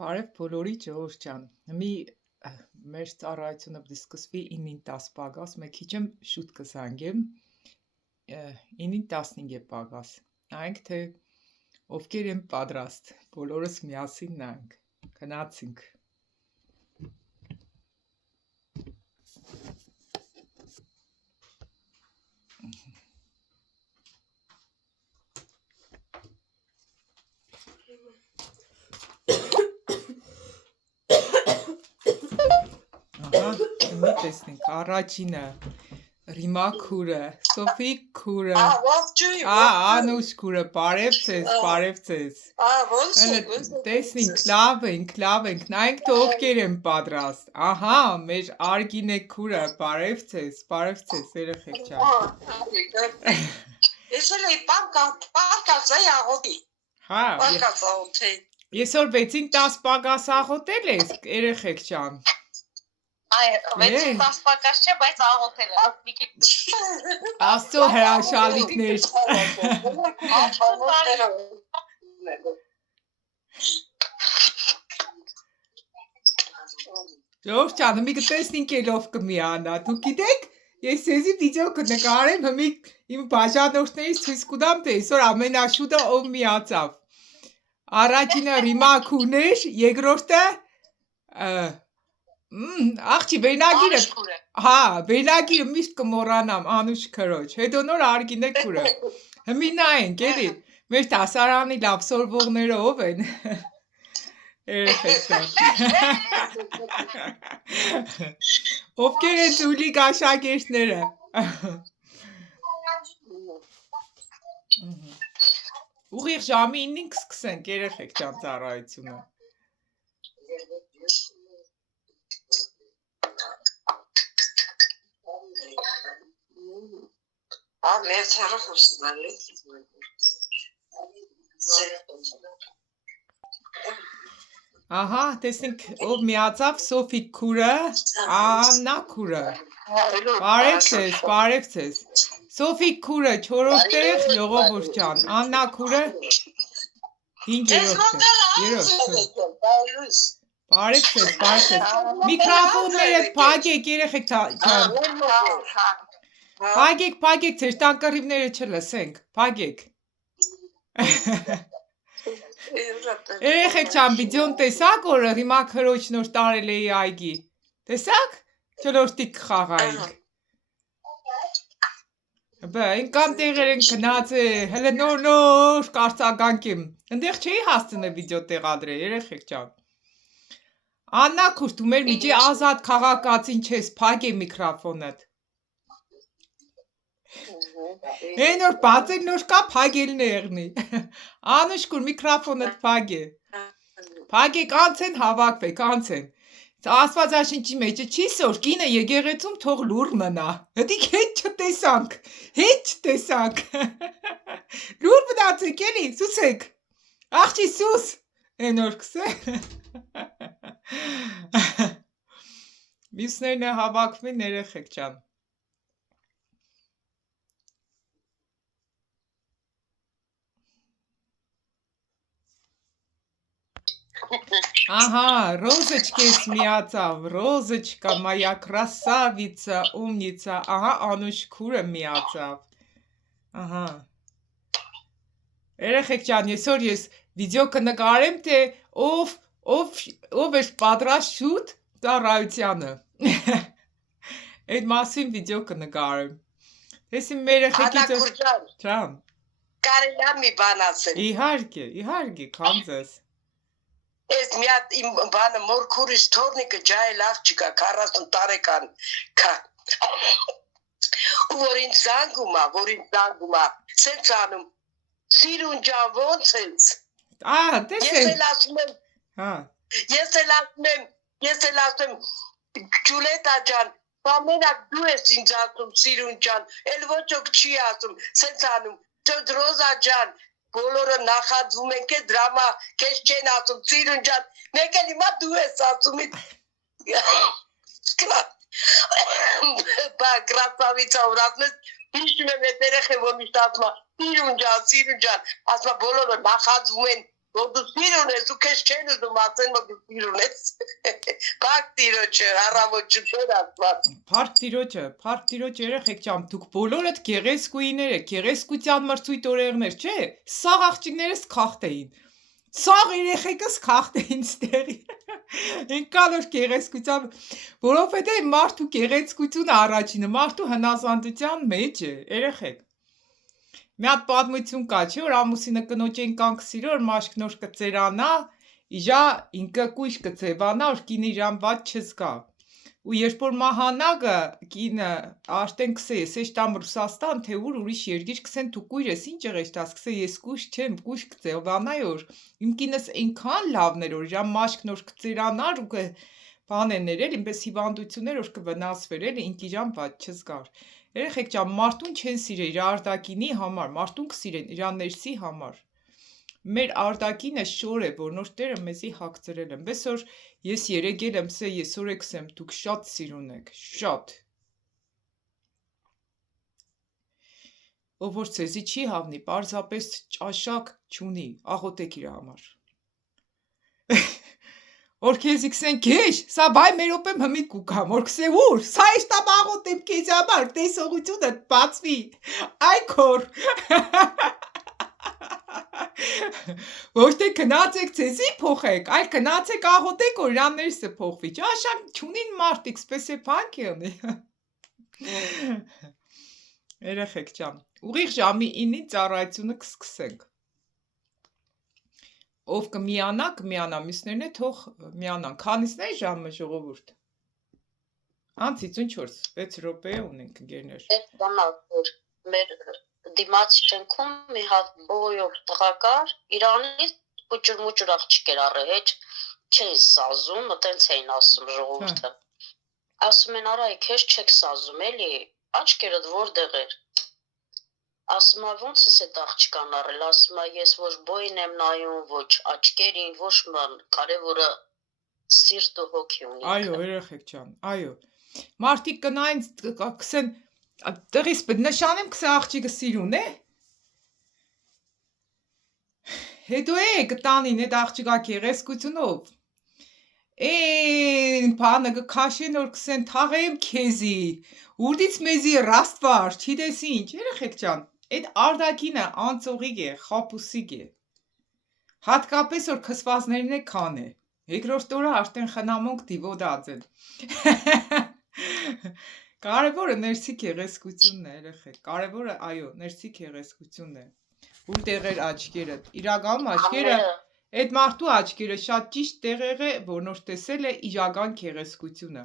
Բարև բոլորի Ջորջ ջան։ Մի մեր ծառայությունը պիտի սկսվի 9-ին 10 պագաս, մեկ քիչ եմ շուտ կզանգեմ 9-ին 15 է պագաս։ Նայենք թե ովքեր են պատրաստ, բոլորս միասին նայենք, գնացինք։ Մի տեսնենք, առաջինը Ռիմա քուրը, Սոֆի քուրը, Անուշ քուրը, բարև ձեզ, տեսնենք, լավ ենք, նայենք թե ովքեր են պատրաստ, ահա, մեր Արգինե քուրը, բարև ձեզ, երեխեք ջան։ Ես էլ էի պարկացա աղոտի, Եսօր 6-ին 10 պագաս աղոտել ես, երեխեք ջան։ Այ, 6-ին 10 պակաս չէ, բայց աղոտել է, Աստծո հրաշալիքներ։ Ջորջ ջան, մի կտեսնենք ելով կմիանա, դուք գիտեք, ես սեզի վիդեո կնկարեմ, հիմի իմ բաժանորդներից ցույց կտամ, թե այսօր ամենաշուտը ով միացավ։ Առաջինը Ռիմա քուրներ, երկրորդը աղջի վերնագիրը, վերնագիրը միշտ կմոռանամ, Անուշ քրոջ, հետո նոր Արգինե քուրը, հիմի նայենք, էլի, մեր դասարանի լավ սորվողները ով են, երեխեք ջան, ովքեր են ծուլիկ աշակերտները, ուղիղ ժամի 9-ին կսկսենք, երեխեք ջան ծառայությունը։ Մեր հեռախոսն է, Ահա, տեսնենք ով միացավ, Սոֆի քուրը, Աննա քուրը, բարև ձեզ, Սոֆի քուրը 4-րդ տեղ, ժողովուրդ ջան, Աննա քուրը 5-րդ տեղ, բարև ձեզ, միքրոֆոնները փակեք, երեխեք ջան, փակեք ձեր տանկռիվները չլսենք, փակեք։ Երեխեք ջան, վիդեոն տեսակ, որ Ռիմա քրոջ նոր տարել էի այգի, տեսակ, չլորտիկ խաղայինք։ Բա, ինքան տեղեր են գնաց է, հələ նոր կարծականքեմ, ընդեղ չէի հասցնել վիդեո տեղադրել, երեխեք ջան։ Աննա քուր, դու մեր միջի ազատ քաղաքացին չես, փակ է միքրոֆոնդ։ Են որ բացել նոր կա, փակելն է եղնի։ Անուշ քուր, միքրոֆոնդ փակ է։ Փակեք, անցեն հավաքվեք, անցեն։ Աստվածաշնչի մեջը չի սոր, կինը եկեղեցում թող լուր մնա։ Հետիք հետ չտեսանք։ Լուր մնացեք էլի, սուսեք։ Աղջի սուս։ Են որ կսե։ Մյուսներն է հավաքվին, երեխեք ջան։ Ага, Розочкес միացավ, Розочка, моя красавица, умница, ահա Անուշ քուրը միացավ, ահա, երեխեք ջան, այսօր ես վիդեո կնկարեմ, թե ով էր պատրաստ շուտ ծառայությանը, այդ մասին վիդեո կնկարեմ, տեսիմ մեր երեխեքից ջան, կարելի է մի բան ասել, իհարկե, քանձես, Ես մի հատ իմ բանը մոր քուրիս թորնիկը ջայ լավ չկա 40 տարեկան կա ու որ ինձ զանգում է սենց անում սիրուն ջան ոնց ես ես էլ ասում Ջուլետա ջան ամենակ դու ես ինձ ասում սիրուն ջան էլ ոչ ոք չի ասում սենց անում Ռոզա ջան բոլորը նախաձում են կե դրամա կես չեն ասում ծիրուն ջան մեկ էլ հիմա դու ես ասում բա գրասավիցա որ ասնես հիշում եմ էտ երեխեն որ միշտ ասում Սիրուն ջան ասում բոլորը նախաձում են որ դու սիրուն ես, դու քեզ չեն ուզում ասեն, որ դու սիրուն ես։ Փառք Տիրոջը, առավոտջուր ասված։ Փառք Տիրոջը երեխեք ջան, դուք բոլորդ գեղեցկուիներ եք, գեղեցկության մրցույթ օրերներ, չէ՞։ Սաղ աղջիկներս քախտեին։ Սաղ երեխեքս քախտեին ստեղի։ Ինքան որ գեղեցկության, որովհետև մարդու գեղեցկությունը առաջինը, մարդու հնազանդության մեջ է, երեխեք։ Մի հատ պատմություն կա, չէ՞ որ ամուսինը կնոջեն կանք սիրո, որ մաշկնոր կծերանա, իժա ինքը կույշ կծեվանա, որ կինը իրան ված չզգա։ Ու երբ որ մահանագը կինը աշտեն կսե, ես ես տամ Ռուսաստան, թե ուր ուրիշ երկիր կսեն դու կույր ես, ինչ եղես տաս, կսե ես կույշ չեմ, կույշ կծեվանա, որ իմ կինս այնքան լավն էր, որ իրան մաշկնոր կծերանար ու բաներներ էր, ինպես հիվանդություններ, որ կվնասվեր էր, ինք իրան ված չզգար։ Երեխեք ջան, մարդուն չեն սիրել իր արտակինի համար, մարդուն կսիրեն իր ներսի համար։ Մեր արտակինը շոր է, որ նոր Տերը մեզի հագցրել եմ։ Պես որ ես երեգել եմ, սե ես որ եկսեմ, դուք շատ սիրուն եք, շատ։ Ով որ ցեզի չի հավնի, պարզապես ճաշակ չունի, աղոթեք իր համար։ Որ քեզի կսեն քեշ, սա բայ մեր օպեմ հմի կուկամ, որ կսե ուր, սա ես տամ աղոթեմ քեզ համար, տեսողությունը բացվի, այ քոր։ Ոչ թե գնացեք ցեզի փոխեք, այլ գնացեք աղոթեք, որ իրաններսը փոխվի, ճաշակ չունին մարդիկ, սպես է փանք է ունի։ Երեխեք ջան, ուղիղ ժամի 9-ին ծառայությունը կսկսենք։ Ով կմիանա, մյուսներն է թող միանան։ Քանիսն է ժամը ժողովուրդ։ Անց 54, 6 րոպե ունենք ընկերներ։ Որ մեր դիմաց շենքում մի հատ բոյով տղակար Իրանից փուճուր աղջիկեր առեհեջ չէին սազում, տենց էին ասում ժողովուրդը։ Ասում են արա քեզ չեք սազում էլի, աչքերդ որտեղ էր։ Ասում է ոնց ես այդ աղջկան առել, ասում է ես ոչ բոյին եմ նայում, ոչ աչքերին, ոչ ման, կարևորը սիրտ ու հոգի ունի։ Այո, երեխեք ջան, այո։ Մարդիկ կնային, կսեն, տղիս նշանեմ կսե աղջիկը սիրուն է։ Հետո է կտանին այդ աղջիկա գեղեցկությունով։ Էն բանը կքաշեն որ կսեն թաղեմ քեզի։ Ուրդից մեզի ռաստվար, չիտես ինչ, երեխեք ջան։ Այդ արդակինը անցողիկ է, խապուսիկ է։ Հատկապես որ քսվածներն է քան է։ Երկրորդ օրը արդեն խնամոնք դիվոդած են։ Կարևորը ներսի գեղեցկությունն է, երեխեք։ Կարևորը, այո, ներսի գեղեցկությունն է։ Որտեղ էր աչքերը։ Իրականում աչքերը, այդ մարդու աչքերը շատ ճիշտ տեղեղ է, որ նոր տեսել է իրական գեղեցկությունը։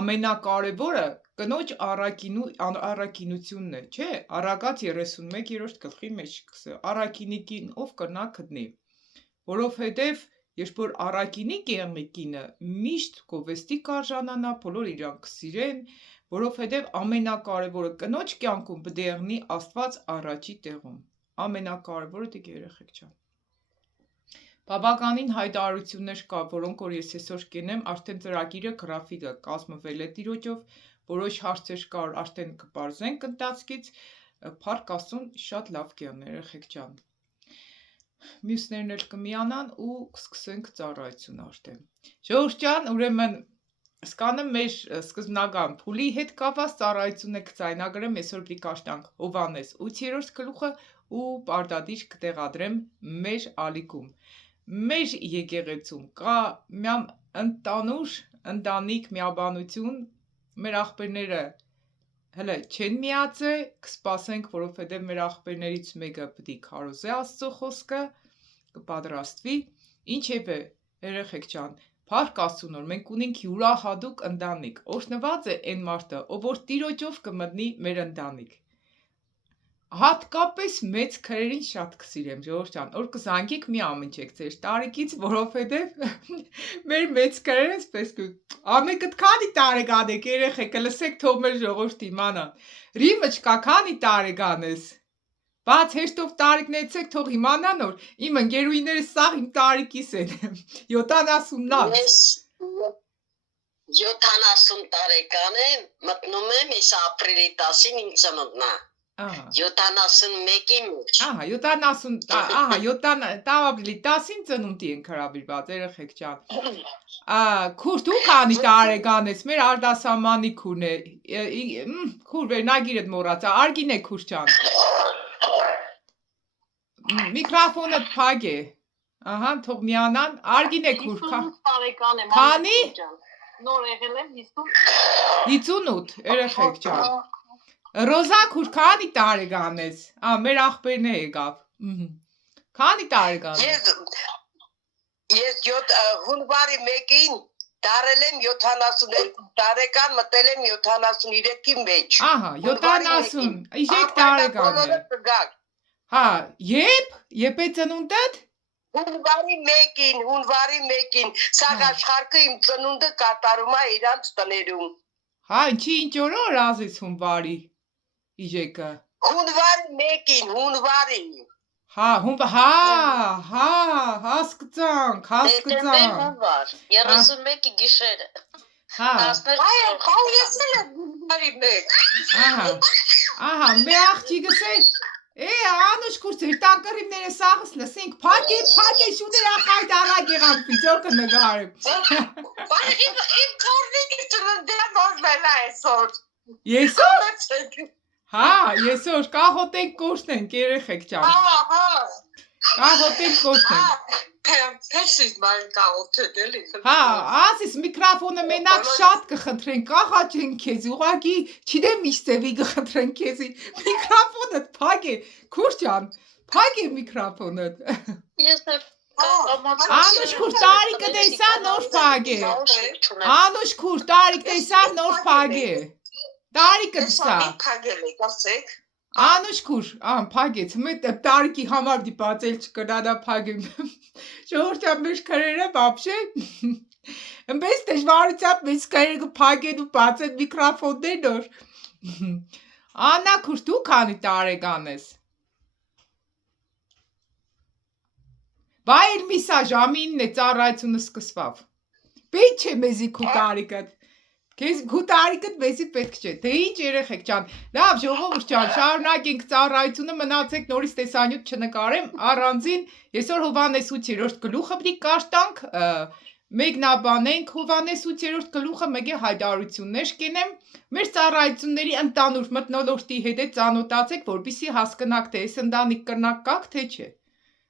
Ամենակարևորը կնոջ առաքինությունն է, չէ՞, Առակաց 31-րդ գլխի մեջ կսե, առաքինիկին ով կնա գտնի, որովհետև երբ որ առաքինի կեղնի կինը միշտ գովեստի կարժանանա, բոլոր իրան կսիրեն, որովհետև ամենակարևորը կնոջ կյանքում պետք է եղնի Աստված առաջի տեղում, ամենակարևորը դե երեխեք ջան։ Բավականին հայտարարություններ կա, որոնք որ ես այսօր կենեմ, արդեն ծրագիրը գրաֆիկը կազմվել է Տիրոջով, որոշ հարցեր կար, արդեն կպարզենք ընթացքից, փառք Աստծուն, շատ լավ կյանն երեխեք ջան։ Մյուսներն էլ կմիանան ու կսկսենք ծառայություն արդեն։ Ժողովուրդ ջան, ուրեմն սկանը մեր սկզբնական փուլի հետ կապված ծառայությունը կցայնագրեմ այսօր պրիկաշտանք Հովանես 8-րդ գլուխը ու պարտադիր կտեղադրեմ մեր ալիքում։ Մեր եկեղեցում կա ընդանուր ընտանիք միաբանություն, մեր աղբերները հələ չեն միացել, կսպասենք, որովհետև մեր աղբերներից մեկը պետք է քարոզե Աստծո խոսքը, կպատրաստվի, ինչևէ, երեխեք ջան, փառք Աստծուն, որ մենք ունենք յուրահատուկ ընտանիք, օրհնված է այն մարդը, ով որ Տիրոջով կմտնի մեր ընտանիք։ Հատկապես մեծ քրերին շատ կսիրեմ, ժողովուրդ ջան, որ կզանգեք մի ամենջեք ձեր տարիքից, որովհետև մեր մեծ քրերը այսպես ամեկը քանի տարեկան եք երեխեք, լսեք թող մեր ժողովուրդը իմանան։ Ռիմոչկա քանի տարեկան ես։ Բաց հեշտով տարիքնեցեք թող իմանան, որ իմ ընկերուհիները սաղ իմ տարիքիս են։ 70-ն։ Ես 70 տարեկան եմ, մտնում եմ ես ապրիլի 10-ին իմ ծնունդն է։ Ահա 71-ի մեջ։ Ահա 70 ահա 7 ավելի 10-ին ծնունդի են հրավիրված երեխեք ջան քուր դու քանի տարեկան ես մեր արդասամանի քուրն է քուր վերնագիրդ մոռացա արգին է քուր ջան Միկրոֆոնը փակ է ահա թող միանան արգին է քուր տարեկան եմ քանի նոր եղել եմ 58 երեխեք ջան Ռոզա քուր քանի տարեկան ես մեր աղբերն է եկավ քանի տարեկան ես հունվարի 1-ին դարել եմ 72 տարեկան մտել եմ 73-ի մեջ ահա 70 իշեք տարեկան է հա երբ է ծնունդդ հունվարի 1-ին սա աշխարհը իմ ծնունդը կատարում է իրանց տներում հա ինչ օրը ազես հունվարի իժեկը հունվարի 1-ին Հա, հասկացանք 31-ի գիշերը Հա ես էլ եմ հունվարի 1 Ահա մեր աղջիկս է Անուշ քուրս իր տանկրիմները սաղս լսենք փակ է շուտեր ախայտ արագ եղանք վիդեո կնգարեմ Իմ քորնիկի ծննդյան օրն է այսօր Եսօր Հա, եսօր կահոտենք կոշնենք երեխեք ջան Կահոտենք կոշնենք Փեսից մայն կահոթեն էլի Հա, ասես միկրոֆոնը մենակ շատ կխնդրենք կաղաչենք քեզ ուղղակի չգիտեմ ինչ ձևի կխնդրենք քեզի միկրոֆոնդ փակ է քուրս ջան փակ է միկրոֆոնդ Ես Անուշ քուր տարիքը տեսա նոր փակ է Անուշ քուր տարիք տեսա նոր փակ է Տարիքը դսա Փագել եք ասեք Անուշ քուր փագեց մետ տարիքի համար դիպացել չկնանա փագեմ Ժողովրդի մեջ քրերը բաբշե Ըմբես դժվարությամբ մեծ քրերը փագեն ու բացեն միկրոֆոններ նոր Անա քուր դու քանի տարեկան ես Բայ միսա ժամինն է ծառայությունը սկսվավ Պետք չէ մեզի քու տարիքդ Քեզ քու տարիքդ մեզի պետք չէ Թե ինչ երեխեք ջան Լավ ժողովուրդ ջան շարունակենք ծառայությունը մնացեք նորից տեսանյութ չնկարեմ առանձին Այսօր Հովհաննես 8-րդ գլուխը պիտի կաշտանք Մեկնաբանենք Հովհաննես 8-րդ գլուխը մեկ է հայտարարություններ կենեմ Մեր ծառայությունների ընդանուր մթնոլորտի հետ է ծանոթացեք որպեսզի հասկանաք թե այս ընտանիք կրնակ կաք թե չէ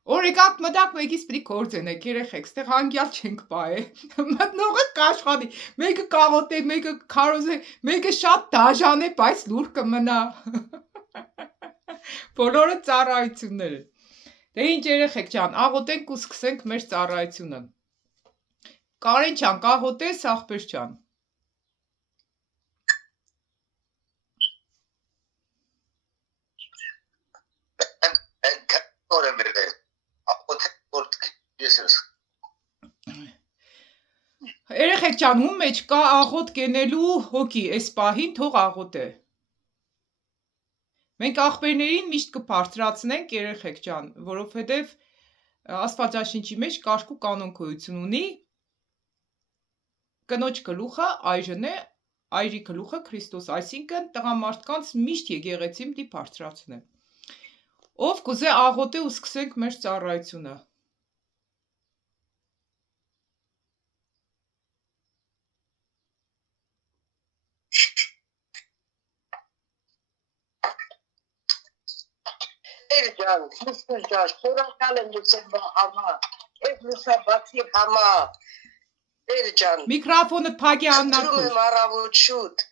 Օրեկակ մտակ մեկից պիտի կործենեք երեխեք, ստեղ հանգյալ չենք պայե, մտնողը կաշխանի, մեկը կաղոտ է, մեկը քարոզ է, մեկը շատ դաժան է, բայց լուր կմնա, բոլորը ծառայություններ են, դե ինչ երեխեք ջան, աղոտենք ու սկսենք մեր ծառայությունը, Կարեն ջան, կաղոտ ես, աղբեր ջան, Երեխեք ջան, ում մեջ կա աղոտ կենելու հոգի, այս պահին թող աղոտ է։ Մենք աղբերներին միշտ կբարձրացնենք երեխեք ջան, որովհետև Աստվածաշնչի մեջ կարգ ու կանոն գոյություն ունի։ Կնոջ գլուխը այժն է, այրի գլուխը Քրիստոս, այսինքն տղամարդկանց միշտ եկեղեցին պիտի բարձրացնե։ Ով կուզե աղոտ է ու սկսենք մեր ծառայությունը։ Ջան, շնորհակալ եմ լուսաբա համար, այս լուսաբացի համար, ջան, Միկրոֆոնը փակ է Աննա քուր։ Եմ առավոտ շուտ,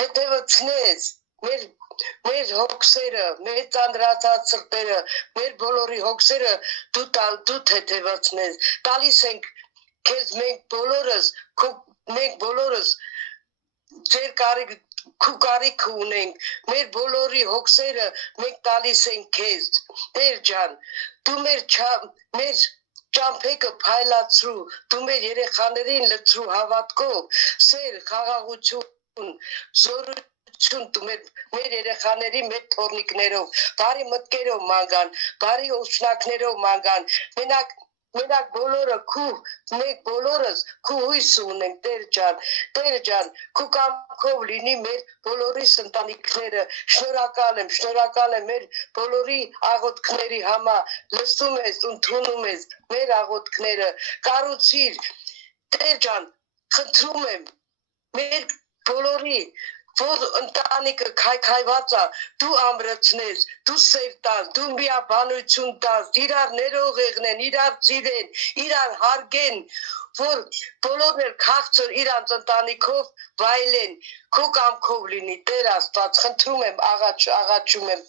թեթևացնես, մեր հոգսերը, մեր ծանրացած սրտերը, մեր բոլորի հոգսերը դու թեթևացնես, տալիս ենք քեզ մենք բոլորս ձեր քու կարիքը ունենք, մեր բոլորի հոգսերը մենք տալիս ենք քեզ, Տեր ջան, դու մեր ճամփեքը փայլացրու, դու մեր երեխաներին լցրու հավատքով, սեր, խաղաղություն, զորություն դու մեր երեխաների մեր թորնիկներով, բարի մտքերով ման գան, բարի ուսնակներով ման գան, մենակ Մենակ բոլորը մենք բոլորս քու հույս ունենք Տեր ջան, քու կամքով լինի մեր բոլորիս ընտանիքները, շնորհակալ եմ մեր բոլորի աղոթքների համար, լսում ես, ընդունում ես մեր աղոթքները, կառուցիր Տեր ջան, խնդրում եմ մեր բոլորի որ ընտանիքը քայքայված է, դու ամրացնես, դու սեր տաս, դու միաբանություն տաս, իրար ներող եղնեն, իրար ծիրեն, իրար հարգեն, որ բոլորն էլ քաղցր իրանց ընտանիքով վայելեն, քո կամքով լինի, Տեր Աստված, խնդրում եմ, աղաչում եմ,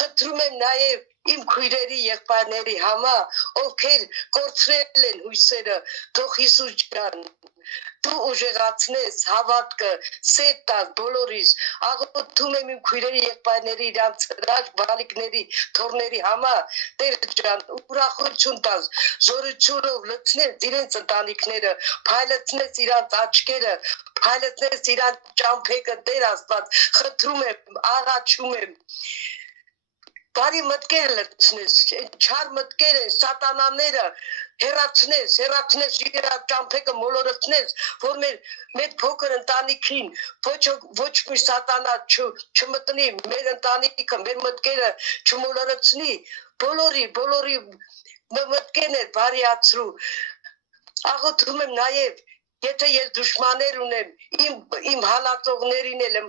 խնդրում եմ նաև իմ քույրերի եղբայրների համար, ովքեր կորցրել են հույսերը, թող Հիսուս ջան դու ուժեղացնես հավատքը, սետ տաս բոլորիս, աղոթում եմ իմ քույրերի եղբայրների իրանց հրաշք բալիկների, թորների համար, Տեր ջան, ուրախություն տաս, զորությունով լցնես իրենց ընտանիքները, փայլեցնես իրանց աչքերը, փայլեցնես իրանց ճամփեքը, Տեր Աստված, խնդրում եմ, աղաչում եմ բարի մտքեր լցնես, չար մտքեր են, սատանաները հեռացնես իր ճամփեքը մոլորեցնես, որ մեր փոքր ընտանիքին ոչ մի սատանա չմտնի, մեր ընտանիքը, մեր մտքերը չմոլորեցնի, բոլորի մտքերն էլ բարիացրու, աղոթում եմ նաև Եթե ես դուշմաններ ունեմ, իմ հալածողներին էլ եմ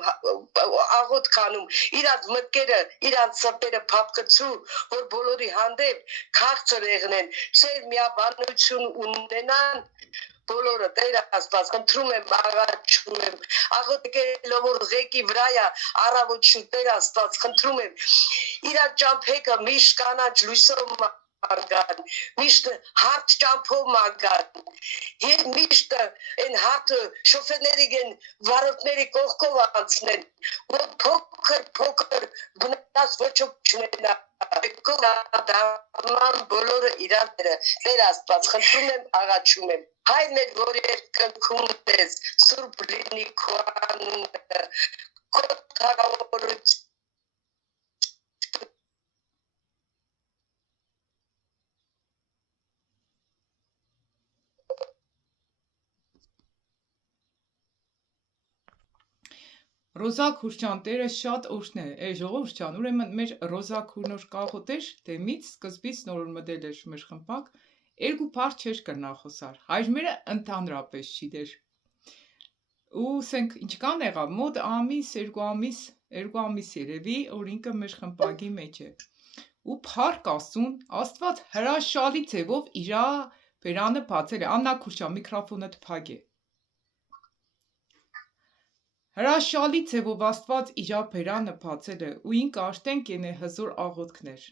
աղոթ քանում, իրանց մտքերը, իրանց սրտերը փափկցու, որ բոլորի հանդեպ քաղցր եղնեն, սեր միաբանություն ունենան, բոլորը Տեր Աստված, խնդրում եմ, աղաչում եմ, աղոթքելով որ ղեկի վրա է առավոտ Տեր Աստված, խնդրում եմ, իրանց ճամփեքը միշտ կանաչ լույսով մարգան, միշտ հարթ ճամփով մարգան, և միշտ են հարթը շոֆերների են վարորդների կողքով անցնեն, որ փոքր բնած ոչոք չունենա, դարման բոլորը իրաները, Տեր Աստված, խնդրում եմ, աղաչում եմ, հայր մեր, որ երկնքում ես, սուրբ լինի քո անունը, քո թագավորություն, Ռոզա Քուրչյան, Տերը շատ օշն է, ժողովուրդ ջան, ուրեմն մեր Ռոզա Քուրնոր կաղոթեր, դեմից սկզբից նոր մդել էր մեր խմպակ, երկու պարտ չէր կրնա խոսար, հայրմերը ընդհանրապես չի դեր, ու սենք ինչ կան եղավ, մոտ ամիս, երկու ամիս երևի, որ ինքը մեր խմպակի մեջ է, ու պարկ ասուն, Աստված հրաշալի ձևով իրա բերանը բացել է, Աննա Քուրչյան, միկրոֆոնը փակ է, Հրաշալի ձևով Աստված իրա բերանը բացել է ու ինքը աշտենք ենե հզոր աղոթքներ։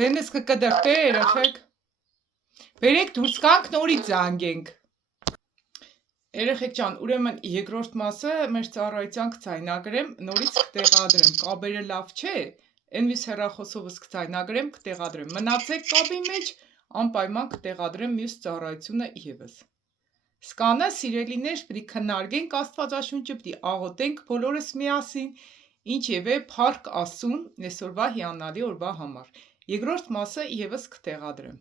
Ձենս կկդրտե երեխեք։ Բերեք դուրս կանք նորից զանգենք։ Երեխեք ջան, ուրեմն երկրորդ մասը մեր ծառայության կցայնագրեմ, նորից կտեղադրեմ, կաբերը լավ չէ, այնպես հեռախոսովս կցայնագրեմ, կտեղադրեմ, մնացեք կաբի մեջ, անպայման կտեղադրեմ մյուս ծառայությունը ևս։ Սկանը սիրելիներ պիտի քննարկենք Աստվածաշունչը, պիտի աղոթենք բոլորս միասին, ինչևէ փառք Աստծուն այսօրվա հիանալի օրվա համար։ Երկրորդ մասը ևս կտեղադրեմ։